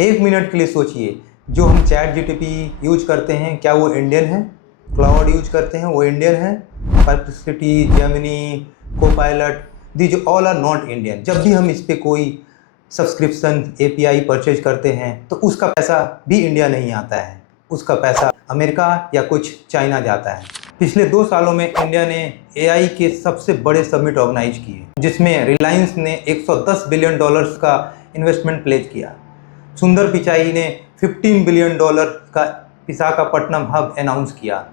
एक मिनट के लिए सोचिए, जो हम चैट जीटीपी यूज करते हैं क्या वो इंडियन है? क्लाउड यूज करते हैं वो इंडियन है? Perplexity, Gemini, Copilot, these all are not Indian. जब भी हम इस पे कोई सब्सक्रिप्शन एपीआई परचेज करते हैं तो उसका पैसा भी इंडिया नहीं आता है, उसका पैसा अमेरिका या कुछ चाइना जाता है। पिछले 2 सालों में इंडिया ने एआई के सबसे बड़े समिट ऑर्गेनाइज किए, जिसमें रिलायंस ने $110 बिलियन का इन्वेस्टमेंट प्लेज किया। सुंदर पिचाई ने $15 बिलियन का विशाखापट्टनम हब अनाउंस किया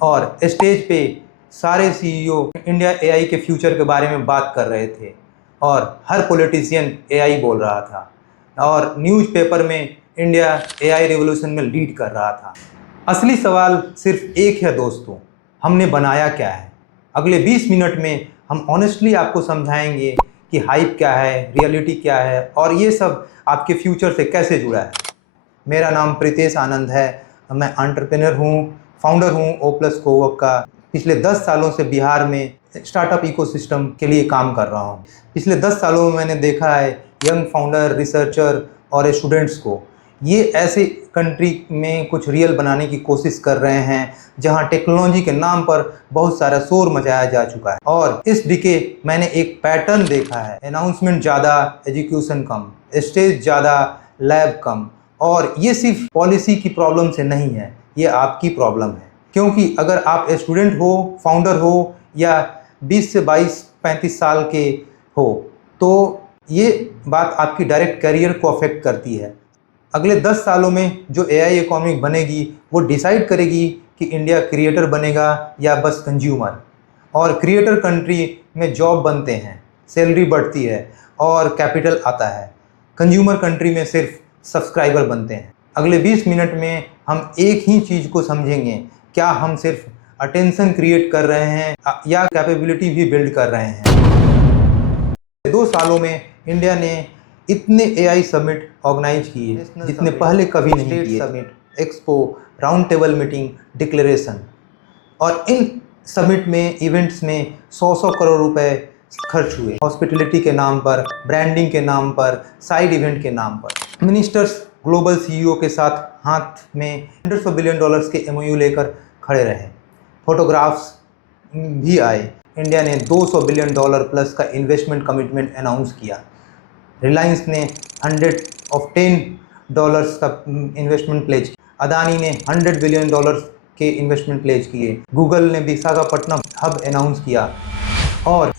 और स्टेज पे सारे सीईओ इंडिया एआई के फ्यूचर के बारे में बात कर रहे थे और हर पॉलिटिशियन एआई बोल रहा था और न्यूज़पेपर में इंडिया एआई रिवॉल्यूशन में लीड कर रहा था। असली सवाल सिर्फ एक है दोस्तों, हमने बनाया क्या है? अगले 20 मिनट में हम ऑनेस्टली आपको समझाएंगे कि हाइप क्या है, रियलिटी क्या है और ये सब आपके फ्यूचर से कैसे जुड़ा है। मेरा नाम प्रीतेश आनंद है, मैं एंटरप्रेन्योर हूँ, फाउंडर हूँ ओ+ कोवर्क का। पिछले 10 सालों से बिहार में स्टार्टअप इकोसिस्टम के लिए काम कर रहा हूँ। पिछले 10 सालों में मैंने देखा है यंग फाउंडर, रिसर्चर और स्टूडेंट्स को ये ऐसे कंट्री में कुछ रियल बनाने की कोशिश कर रहे हैं जहां टेक्नोलॉजी के नाम पर बहुत सारा शोर मचाया जा चुका है। और इस डिके मैंने एक पैटर्न देखा है, अनाउंसमेंट ज़्यादा, एजुकेशन कम, स्टेज ज़्यादा, लैब कम। और ये सिर्फ पॉलिसी की प्रॉब्लम से नहीं है, ये आपकी प्रॉब्लम है। क्योंकि अगर आप स्टूडेंट हो, फाउंडर हो या 20 से 22-35 साल के हो तो ये बात आपकी डायरेक्ट करियर को अफेक्ट करती है। अगले 10 सालों में जो एआई इकोनॉमी बनेगी वो डिसाइड करेगी कि इंडिया क्रिएटर बनेगा या बस कंज्यूमर। और क्रिएटर कंट्री में जॉब बनते हैं, सैलरी बढ़ती है और कैपिटल आता है। कंज्यूमर कंट्री में सिर्फ सब्सक्राइबर बनते हैं। अगले 20 मिनट में हम एक ही चीज़ को समझेंगे, क्या हम सिर्फ अटेंशन क्रिएट कर रहे हैं या कैपेबिलिटी भी बिल्ड कर रहे हैं। 2 सालों में इंडिया ने इतने एआई समिट ऑर्गेनाइज किए जितने पहले कभी नहीं किए। Summit, expo, round table meeting, declaration, और इन समिट में, इवेंट्स में 100 करोड़ रुपए खर्च हुए हॉस्पिटलिटी के नाम पर, ब्रांडिंग के नाम पर, साइड इवेंट के नाम पर। मिनिस्टर्स ग्लोबल सीईओ के साथ हाथ में $100 बिलियन के एमओयू लेकर खड़े रहे। फोटोग्राफ्स भी आए। इंडिया ने $200 बिलियन प्लस का इन्वेस्टमेंट कमिटमेंट अनाउंस किया। रिलायंस ने $110 का इन्वेस्टमेंट प्लेज किया। अदानी ने $100 बिलियन के इन्वेस्टमेंट प्लेज किए। गूगल ने विशाखापट्टनम हब अनाउंस किया। और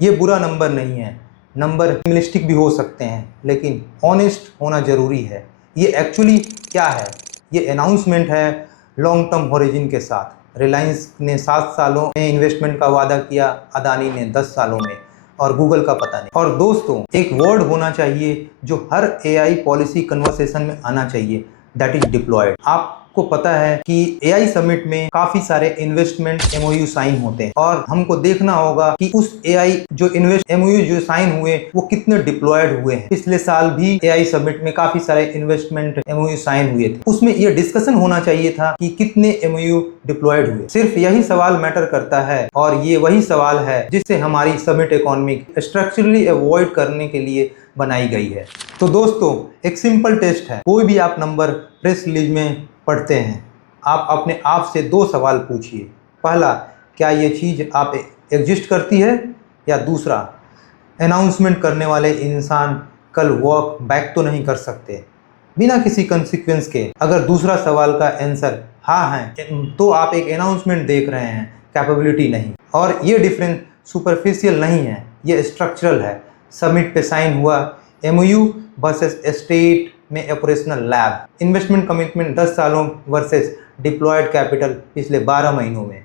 ये बुरा नंबर नहीं है, नंबर रियलिस्टिक भी हो सकते हैं लेकिन ऑनेस्ट होना ज़रूरी है। ये एक्चुअली क्या है? ये अनाउंसमेंट है लॉन्ग टर्म होरिजिन के साथ। रिलायंस ने 7 सालों में इन्वेस्टमेंट का वादा किया, अदानी ने 10 सालों में, और गूगल का पता नहीं। और दोस्तों, एक वर्ड होना चाहिए जो हर एआई पॉलिसी कन्वर्सेशन में आना चाहिए, दैट इज डिप्लॉयड। आपको पता है कि एआई समिट में काफी सारे इन्वेस्टमेंट एमओयू साइन होते हैं और हमको देखना होगा कि उस एआई जो एमओयू जो साइन हुए वो कितने डिप्लॉयड हुए हैं। पिछले साल भी एआई समिट में काफी सारे इन्वेस्टमेंट एमओयू साइन हुए थे, उसमें ये डिस्कशन होना चाहिए था कि कितने एमओयू डिप्लॉयड हुए। सिर्फ यही सवाल मैटर करता है और ये वही सवाल है जिससे हमारी समिट इकोनॉमी स्ट्रक्चरली अवॉइड करने के लिए बनाई गई है। तो दोस्तों, एक सिंपल टेस्ट है। कोई भी आप नंबर प्रेस रिलीज में पढ़ते हैं, आप अपने आप से 2 सवाल पूछिए। पहला, क्या ये चीज़ आप एग्जिस्ट करती है? या दूसरा, अनाउंसमेंट करने वाले इंसान कल वर्क बैक तो नहीं कर सकते बिना किसी कंसिक्वेंस के? अगर दूसरा सवाल का आंसर हाँ है तो आप एक अनाउंसमेंट देख रहे हैं, कैपेबिलिटी नहीं। और ये डिफरेंस सुपरफिशियल नहीं है, ये स्ट्रक्चरल है। समिट पे साइन हुआ एमओयू वर्सेस स्टेट में ऑपरेशनल लैब। इन्वेस्टमेंट कमिटमेंट 10 सालों वर्सेस डिप्लॉयड कैपिटल पिछले 12 महीनों में।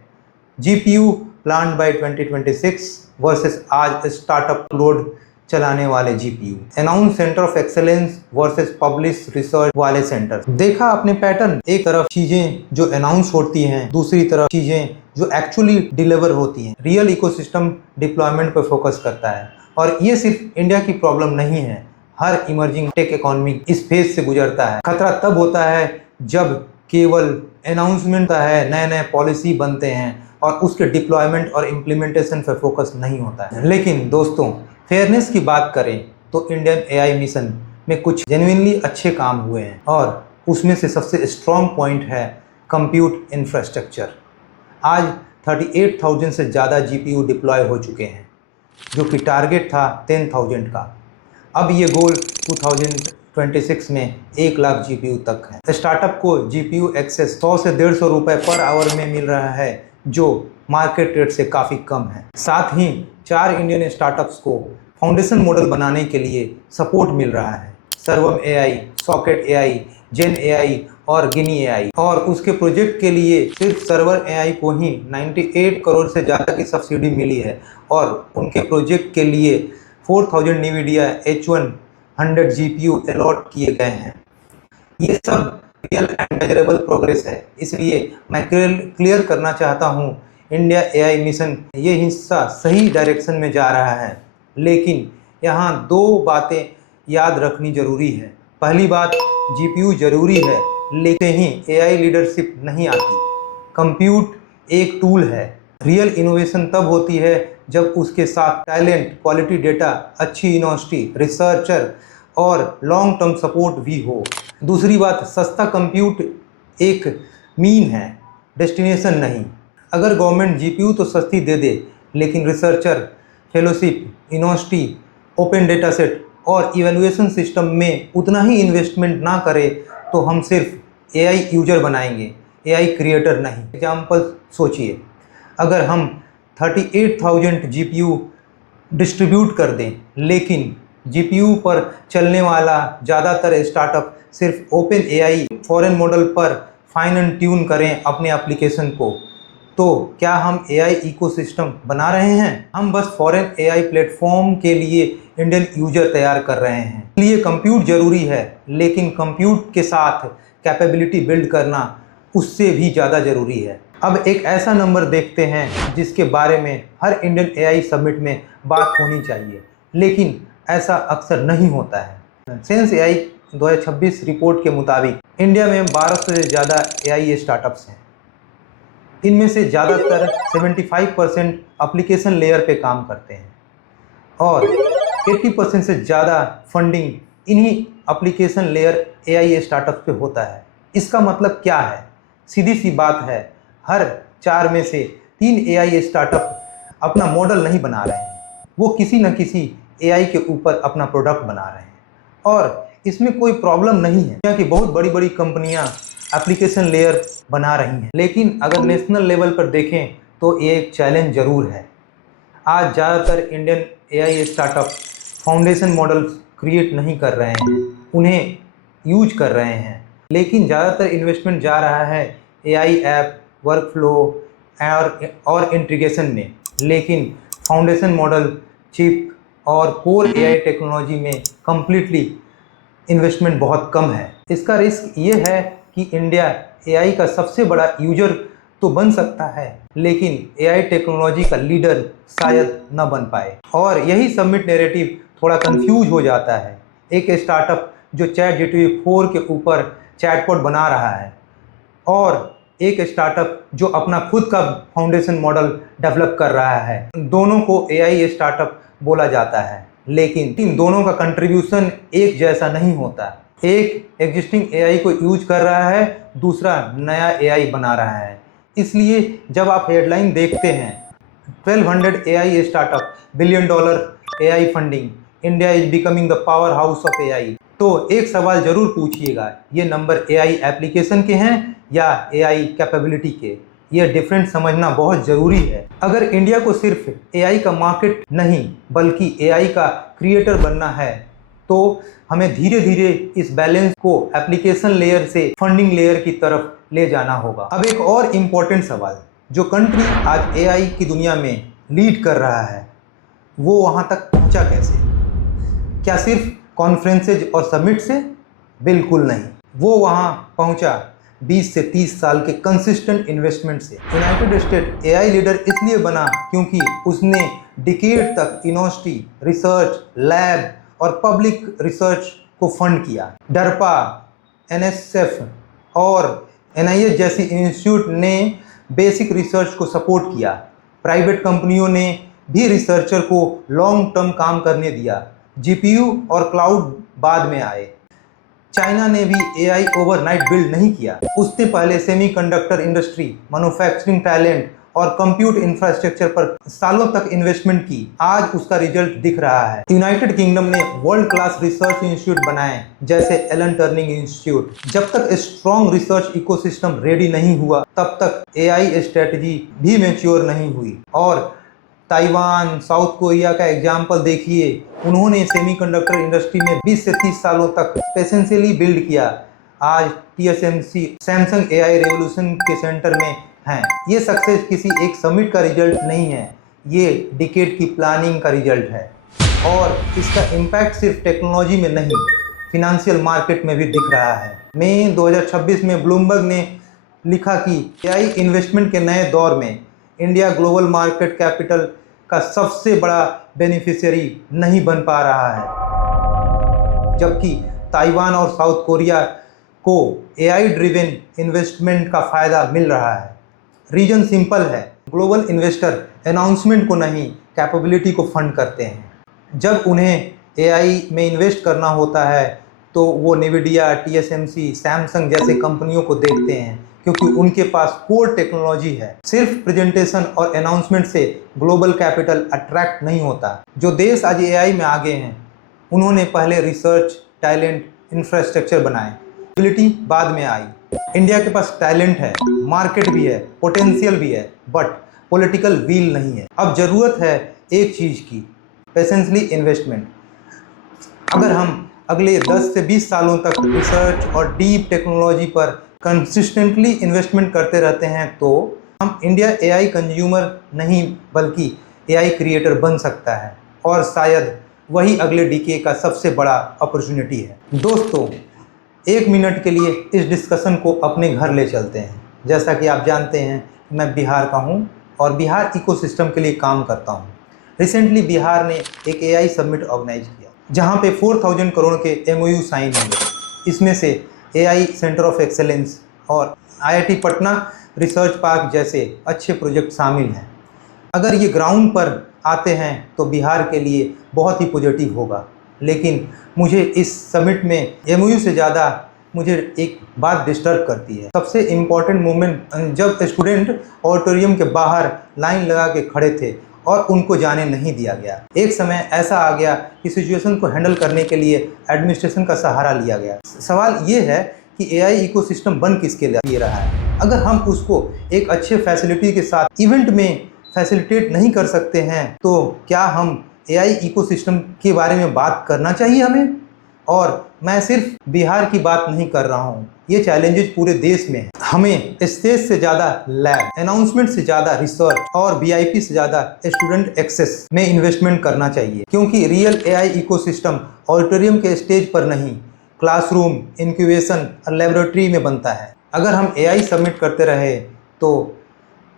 जीपीयू प्लान्ड बाय 2026 वर्सेस आज स्टार्टअप लोड चलाने वाले GPU. Announce centre of excellence versus publish research वाले सेंटर। देखा आपने पैटर्न? एक तरफ चीजें जो अनाउंस होती हैं, दूसरी तरफ चीजें जो एक्चुअली डिलीवर होती हैं। रियल इकोसिस्टम डिप्लॉयमेंट पर फोकस करता है और ये सिर्फ इंडिया की प्रॉब्लम नहीं है, हर इमर्जिंग टेक इकोनॉमी इस फेज से गुजरता है। खतरा तब होता है जब केवल अनाउंसमेंट का है, नए नए पॉलिसी बनते हैं और उसके डिप्लॉयमेंट और इम्प्लीमेंटेशन पर फोकस नहीं होता है। लेकिन दोस्तों, फेयरनेस की बात करें तो इंडियन एआई मिशन में कुछ जेन्युइनली अच्छे काम हुए हैं और उसमें से सबसे स्ट्रॉन्ग पॉइंट है कंप्यूट इंफ्रास्ट्रक्चर। आज 38,000 से ज़्यादा GPU डिप्लॉय हो चुके हैं, जो कि टारगेट था 10,000 का। अब ये गोल 2026 में 1 लाख GPU तक है। स्टार्टअप को GPU एक्सेस 100 से 150 रुपये पर आवर में मिल रहा है, जो मार्केट रेट से काफ़ी कम है। साथ ही 4 इंडियन स्टार्टअप्स को फाउंडेशन मॉडल बनाने के लिए सपोर्ट मिल रहा है। सर्वम AI, सॉकेट AI, जेन AI और गिनी AI। और उसके प्रोजेक्ट के लिए सिर्फ सर्वर AI को ही 98 करोड़ से ज़्यादा की सब्सिडी मिली है और उनके प्रोजेक्ट के लिए 4000 NVIDIA H100 GPU अलॉट किए गए हैं। ये सब रियल एंड मेजरेबल प्रोग्रेस है, इसलिए मैं क्लियर करना चाहता हूँ, इंडिया AI मिशन ये हिस्सा सही डायरेक्शन में जा रहा है, लेकिन यहाँ 2 बातें याद रखनी जरूरी है। पहली बात, GPU जरूरी है, लेकिन ही AI लीडरशिप नहीं आती। कंप्यूट एक टूल है, रियल इनोवेशन तब होती है जब उसके साथ टैलेंट, क्वालिटी डेटा, अच्छी यूनिवर्सिटी, रिसर्चर और लॉन्ग टर्म सपोर्ट भी हो। दूसरी बात, सस्ता कंप्यूट एक मीन है, डेस्टिनेशन नहीं। अगर गवर्नमेंट GPU तो सस्ती दे दे, लेकिन researcher, fellowship, university, open data set और इवैल्यूएशन सिस्टम में उतना ही इन्वेस्टमेंट ना करे, तो हम सिर्फ AI यूजर बनाएंगे, AI क्रिएटर नहीं। एग्जाम्पल सोचिए, अगर हम 38,000 GPU डिस्ट्रीब्यूट कर दें, लेकिन GPU पर चलने वाला ज़्यादातर स्टार्टअप सिर्फ ओपन AI फॉरेन मॉडल पर फाइन एंड ट्यून करें अपने एप्लीकेशन को, तो क्या हम AI इकोसिस्टम बना रहे हैं? हम बस फॉरेन AI प्लेटफॉर्म के लिए इंडियन यूजर तैयार कर रहे हैं। इसलिए कंप्यूट जरूरी है, लेकिन कंप्यूट के साथ कैपेबिलिटी बिल्ड करना उससे भी ज़्यादा ज़रूरी है। अब एक ऐसा नंबर देखते हैं जिसके बारे में हर इंडियन AI समिट में बात होनी चाहिए, लेकिन ऐसा अक्सर नहीं होता है। सेंस AI 2026 रिपोर्ट के मुताबिक इंडिया में 1200 से ज़्यादा AI स्टार्टअप्स हैं। इनमें से ज़्यादातर 75% एप्लीकेशन लेयर पे काम करते हैं और 80% से ज़्यादा फंडिंग इन्हीं एप्लीकेशन लेयर AI स्टार्टअप पे होता है। इसका मतलब क्या है? सीधी सी बात है, हर 4 में से 3 AI स्टार्टअप अपना मॉडल नहीं बना रहे हैं, वो किसी न किसी AI के ऊपर अपना प्रोडक्ट बना रहे हैं और इसमें कोई प्रॉब्लम नहीं है, क्योंकि बहुत बड़ी बड़ी कंपनियां एप्लीकेशन लेयर बना रही हैं। लेकिन अगर नेशनल लेवल पर देखें तो ये एक चैलेंज ज़रूर है। आज ज़्यादातर Indian AI startup foundation models create नहीं कर रहे हैं, उन्हें यूज कर रहे हैं, लेकिन ज़्यादातर इन्वेस्टमेंट जा रहा है AI ऐप, वर्कफ्लो और इंटीग्रेशन में। लेकिन फाउंडेशन मॉडल, चिप और कोर AI टेक्नोलॉजी में कम्प्लीटली इन्वेस्टमेंट बहुत कम है। इसका रिस्क ये है कि इंडिया AI का सबसे बड़ा यूजर तो बन सकता है, लेकिन AI टेक्नोलॉजी का लीडर शायद न बन पाए। और यही समिट नैरेटिव थोड़ा कंफ्यूज हो जाता है। एक स्टार्टअप जो ChatGPT 4 के ऊपर चैटबॉट बना रहा है और एक स्टार्टअप जो अपना खुद का फाउंडेशन मॉडल डेवलप कर रहा है, दोनों को AI स्टार्टअप बोला जाता है, लेकिन इन दोनों का कंट्रीब्यूशन एक जैसा नहीं होता। एक एग्जिस्टिंग AI को यूज कर रहा है, दूसरा नया AI बना रहा है। इसलिए जब आप हेडलाइन देखते हैं 1200 AI startup, $1 billion AI funding, India is becoming the power house of AI, तो एक सवाल जरूर पूछिएगा, ये नंबर AI एप्लीकेशन के हैं या AI कैपेबिलिटी के? ये डिफरेंस समझना बहुत ज़रूरी है। अगर इंडिया को सिर्फ AI का मार्केट नहीं बल्कि AI का क्रिएटर बनना है, तो हमें धीरे धीरे इस बैलेंस को एप्लीकेशन लेयर से फंडिंग लेयर की तरफ ले जाना होगा। अब एक और इम्पोर्टेंट सवाल, जो कंट्री आज AI की दुनिया में लीड कर रहा है, वो वहाँ तक पहुँचा कैसे? क्या सिर्फ कॉन्फ्रेंसेज और समिट से? बिल्कुल नहीं। वो वहाँ पहुँचा 20 से 30 साल के कंसिस्टेंट इन्वेस्टमेंट से। यूनाइटेड स्टेट AI लीडर इसलिए बना क्योंकि उसने डिकेड तक यूनिवर्सिटी, रिसर्च, लैब और पब्लिक रिसर्च को फंड किया। डरपा, NSF और NIH जैसी इंस्टीट्यूट ने बेसिक रिसर्च को सपोर्ट किया। प्राइवेट कंपनियों ने भी रिसर्चर को लॉन्ग टर्म काम करने दिया। GPU और क्लाउड बाद में आए। चाइना ने भी एआई ओवरनाइट बिल्ड नहीं किया। उसने पहले सेमीकंडक्टर इंडस्ट्री, मैन्युफैक्चरिंग टैलेंट और कंप्यूट इंफ्रास्ट्रक्चर पर सालों तक इन्वेस्टमेंट की। आज उसका रिजल्ट दिख रहा है। यूनाइटेड किंगडम ने वर्ल्ड क्लास रिसर्च इंस्टीट्यूट बनाए, जैसे एलन टर्निंग इंस्टीट्यूट। जब तक स्ट्रॉन्ग रिसर्च इकोसिस्टम रेडी नहीं हुआ, तब तक एआई स्ट्रेटजी भी मैच्योर नहीं हुई। और ताइवान, साउथ कोरिया का एग्जाम्पल देखिए। उन्होंने सेमीकंडक्टर इंडस्ट्री में 20 से 30 सालों तक पेशेंसली बिल्ड किया। आज TSMC सैमसंग एआई रेवोल्यूशन के सेंटर में हैं। ये सक्सेस किसी एक समिट का रिजल्ट नहीं है, ये डिकेड की प्लानिंग का रिजल्ट है। और इसका इम्पैक्ट सिर्फ टेक्नोलॉजी में नहीं, फिनेंशियल मार्केट में भी दिख रहा है। मई 2026 में ब्लूमबर्ग ने लिखा कि एआई इन्वेस्टमेंट के नए दौर में इंडिया ग्लोबल मार्केट कैपिटल का सबसे बड़ा बेनिफिशियरी नहीं बन पा रहा है, जबकि ताइवान और साउथ कोरिया को एआई ड्रिवन इन्वेस्टमेंट का फ़ायदा मिल रहा है। रीजन सिंपल है, ग्लोबल इन्वेस्टर अनाउंसमेंट को नहीं, कैपेबिलिटी को फंड करते हैं। जब उन्हें एआई में इन्वेस्ट करना होता है तो वो NVIDIA, TSMC, सैमसंग जैसे कंपनियों को देखते हैं, क्योंकि उनके पास कोर टेक्नोलॉजी है। सिर्फ प्रेजेंटेशन और अनाउंसमेंट से ग्लोबल कैपिटल अट्रैक्ट नहीं होता। जो देश आज एआई में आगे हैं, उन्होंने पहले रिसर्च, टैलेंट, इंफ्रास्ट्रक्चर बनाए, एबिलिटी बाद में आई। इंडिया के पास टैलेंट है, मार्केट भी है, पोटेंशियल भी है, बट पॉलिटिकल विल नहीं है। अब ज़रूरत है एक चीज़ की, पेशेंसली इन्वेस्टमेंट। अगर हम अगले 10 से 20 सालों तक रिसर्च और डीप टेक्नोलॉजी पर कंसिस्टेंटली इन्वेस्टमेंट करते रहते हैं, तो हम इंडिया एआई कंज्यूमर नहीं बल्कि एआई क्रिएटर बन सकता है। और शायद वही अगले डीके का सबसे बड़ा अपॉर्चुनिटी है। दोस्तों, 1 मिनट के लिए इस डिस्कशन को अपने घर ले चलते हैं। जैसा कि आप जानते हैं, मैं बिहार का हूँ और बिहार इकोसिस्टम के लिए काम करता हूँ। रिसेंटली बिहार ने एक एआई समिट ऑर्गेनाइज किया, जहाँ पे 4000 करोड़ के MOU साइन हुए। इसमें से एआई सेंटर ऑफ एक्सेलेंस और IIT पटना रिसर्च पार्क जैसे अच्छे प्रोजेक्ट शामिल हैं। अगर ये ग्राउंड पर आते हैं तो बिहार के लिए बहुत ही पॉजिटिव होगा। लेकिन मुझे इस समिट में MOU से ज़्यादा मुझे एक बात डिस्टर्ब करती है। सबसे इम्पॉर्टेंट मोमेंट जब स्टूडेंट ऑडिटोरियम के बाहर लाइन लगा के खड़े थे और उनको जाने नहीं दिया गया। एक समय ऐसा आ गया कि सिचुएशन को हैंडल करने के लिए एडमिनिस्ट्रेशन का सहारा लिया गया। सवाल ये है कि एआई इकोसिस्टम बन किसके लिए रहा है? अगर हम उसको एक अच्छे फैसिलिटी के साथ इवेंट में फैसिलिटेट नहीं कर सकते हैं, तो क्या हम एआई इकोसिस्टम के बारे में बात करना चाहिए हमें? और मैं सिर्फ बिहार की बात नहीं कर रहा हूँ, ये चैलेंजेस पूरे देश में हैं। हमें स्टेज से ज़्यादा लैब, अनाउंसमेंट से ज़्यादा रिसर्च और VIP से ज़्यादा स्टूडेंट एक्सेस में इन्वेस्टमेंट करना चाहिए, क्योंकि रियल एआई इकोसिस्टम ऑडिटोरियम के स्टेज पर नहीं, क्लासरूम, इंक्यूबेशन और लेबोरेटरी में बनता है। अगर हम एआई समिट करते रहे तो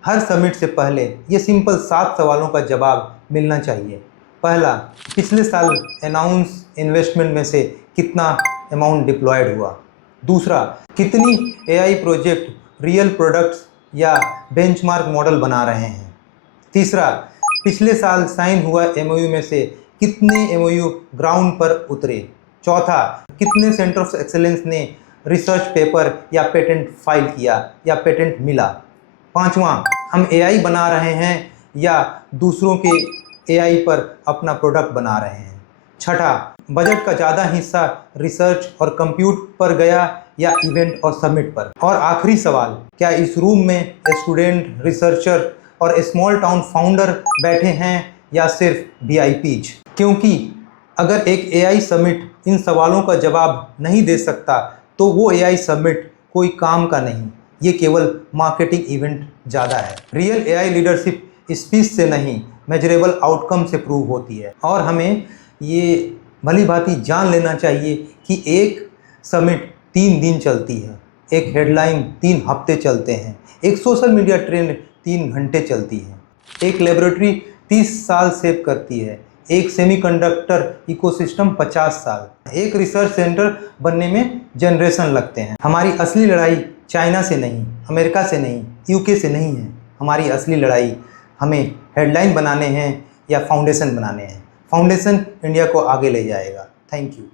हर समिट से पहले ये सिंपल 7 सवालों का जवाब मिलना चाहिए। पहला, पिछले साल अनाउंस इन्वेस्टमेंट में से कितना अमाउंट डिप्लॉयड हुआ? दूसरा, कितनी एआई प्रोजेक्ट रियल प्रोडक्ट्स या बेंचमार्क मॉडल बना रहे हैं? तीसरा, पिछले साल साइन हुआ MOU में से कितने MOU ग्राउंड पर उतरे? चौथा, कितने सेंटर ऑफ एक्सेलेंस ने रिसर्च पेपर या पेटेंट फाइल किया या पेटेंट मिला? पांचवा, हम एआई बना रहे हैं या दूसरों के एआई पर अपना प्रोडक्ट बना रहे हैं? छठा, बजट का ज़्यादा हिस्सा रिसर्च और कंप्यूट पर गया या इवेंट और समिट पर? और आखिरी सवाल, क्या इस रूम में स्टूडेंट, रिसर्चर और स्मॉल टाउन फाउंडर बैठे हैं या सिर्फ VIPs? क्योंकि अगर एक एआई समिट इन सवालों का जवाब नहीं दे सकता तो वो एआई समिट कोई काम का नहीं, ये केवल मार्केटिंग इवेंट ज़्यादा है। रियल एआई लीडरशिप स्पीच से नहीं, मेजरेबल आउटकम से प्रूव होती है। और हमें ये भली भांति जान लेना चाहिए कि एक समिट 3 दिन चलती है, एक हेडलाइन 3 हफ्ते चलते हैं, एक सोशल मीडिया ट्रेंड 3 घंटे चलती है, एक लेबोरेटरी 30 साल सेव करती है, एक सेमीकंडक्टर इकोसिस्टम 50 साल, एक रिसर्च सेंटर बनने में जनरेशन लगते हैं। हमारी असली लड़ाई चाइना से नहीं, अमेरिका से नहीं, UK से नहीं है। हमारी असली लड़ाई हमें हेडलाइन बनाने हैं या फाउंडेशन बनाने हैं। फाउंडेशन इंडिया को आगे ले जाएगा। Thank you.